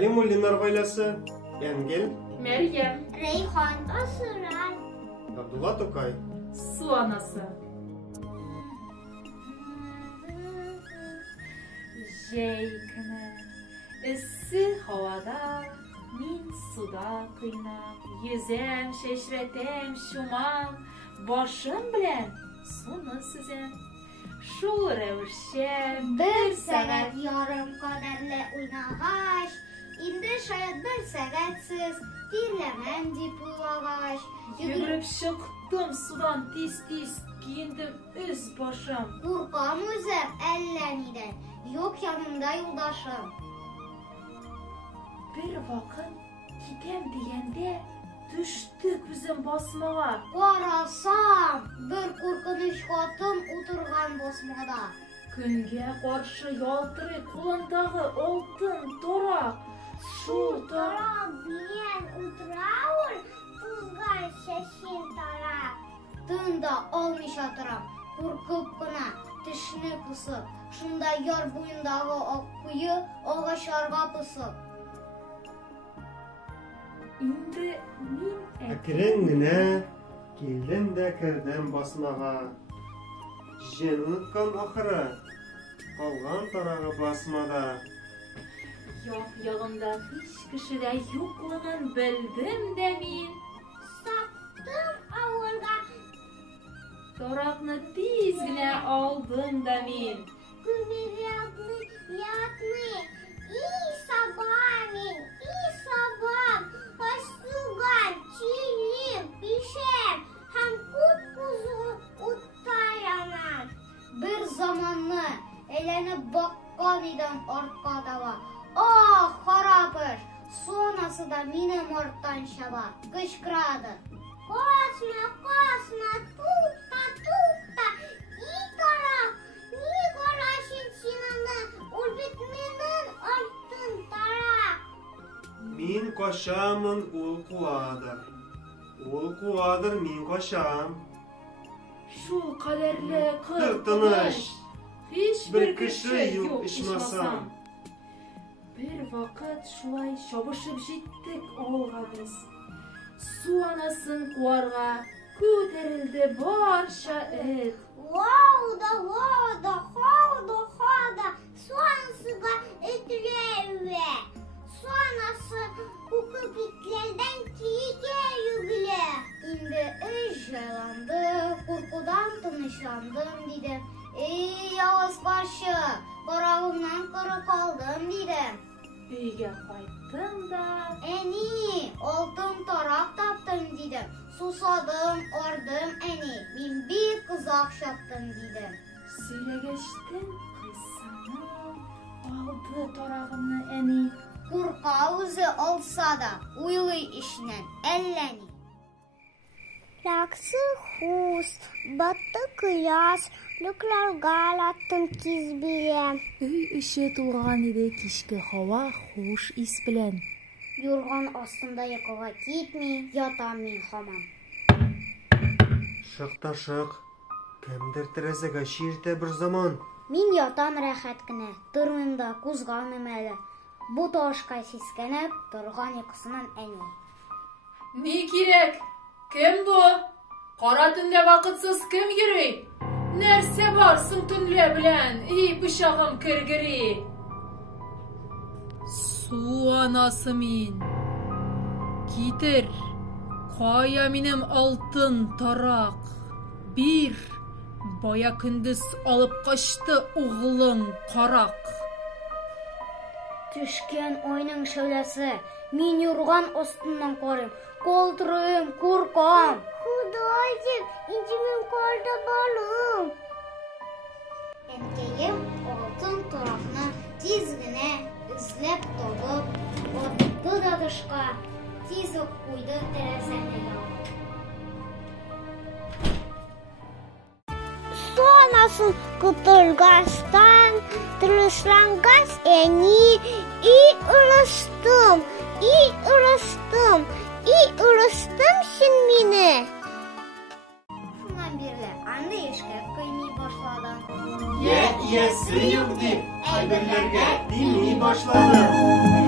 Кәлимуллиннар гаиләсе. Әнгел. Мәрьям. Рейхан Асыран. Абдулла Тукай. Су анасы. Жәй көне. Ісі һавада, мин суда қыйнап, yüzәм, шәшрәтәм, шумам, башым белән суны сүзәм. Шул рәвешчә Бер сәгать ярым кадәрле уйнагач, инде шаят бер сәгатьсез тирләмәм дип уйлагач, йөгереп чыктым судан тиз-тиз, киендем үз башым. Куркам үзем әллә нидән, юк янымда юлдашым. Бер вакыт китәм дигәндә төштек үзем басмага. Карасам, бер куркыныч хатын утырган басмада. Көнгә каршы ялтырый кулындагы алтын тарак. Шул тарак белән утравыр, тузган шәшен тарак. Тында алмыйча торам, куркып кына, тешне кысып, шунда яр буендагы ак куе агачларга пысып. Инде мин Әкрен генә килдем дә кердем басмага. Җен уныткан ахыры, калган тарагы басмада. Як-ягында һич кешедә юклыгын белдем дә мин. Саптым авылга, Таракны тиз генә алдым да мин. күмер ятны, и сабам, ачсуган, чилим, пишем, һәм күп кузу утта янам. Бер заманны әйләнеп баккан идем артка таба. Ах, харапыш, сонасы да минем арттан чаба, кычкырады. Косма, тукта, и тарак, ни карашын синаны, ул бит минем артын тарак. Мин качамын, ул куадыр. Ул куадыр, мин качам. Шул кадәрле Тыныч. Һичбер Бер кеше юк ичмасам. Бер вакыт шулай чабышып җиттек авылга без. Су анасын куарга күтәрелде барча эт. Вауда, хада, суансыга этләве. Суанасы укып итләрдән киегә югіле. Инде эш җайланды, куркудан тынычландым дидем. Эй, явыз каршы, каравымнан кырып алдым дидем. Өйгә кайттым да, Әни, алтын тарак таптым дидем. Сусадым, ардым, әни, мин бик озак чаптым дидем. сөйләгәчтен кызсынып алды тарагымны әни. Курка үзе алса да, уйлый ишнән әллә ни. Яксы хуз, батты кыяс, люкларга аттым тиз бирәм. Өй эче тулган иде кичке һава хуш ис белән. Юрган астында йокыга китми, ятам мин һаман. Шык та шык. Кемдер тәрәзәгә чиртә бер заман. Мин ятам рәхәт кенә, тормыйм да кузгалмыйм әле. Бу ташка сискәнеп торган йокысыннан әни. Ни кирәк? Кем бу? Кара төндә вакытсыз кем йөри? Нәрсә бар соң төнлә белән? И пычагым кергери. Су анасы мин. Китер. Кая минем алтын тарак? Бир. Бая көндез алып качты угылың карак. Төшкән айның шәүләсе, мин юрган астыннан карыйм, калтырыйм, куркам. Художник, инде мин калды балым. Әнкәем алтын таракны тиз генә эзләп табып, атты да тышка, тиз үк куйды тәрәзәне ябып. Сонасын кытыргастан, тырышлангас әни, и ырыстым син мине. Шуннан бирле анда эшкә кыймый башладым. Иясе юк дип, әйберләргә тими башладым.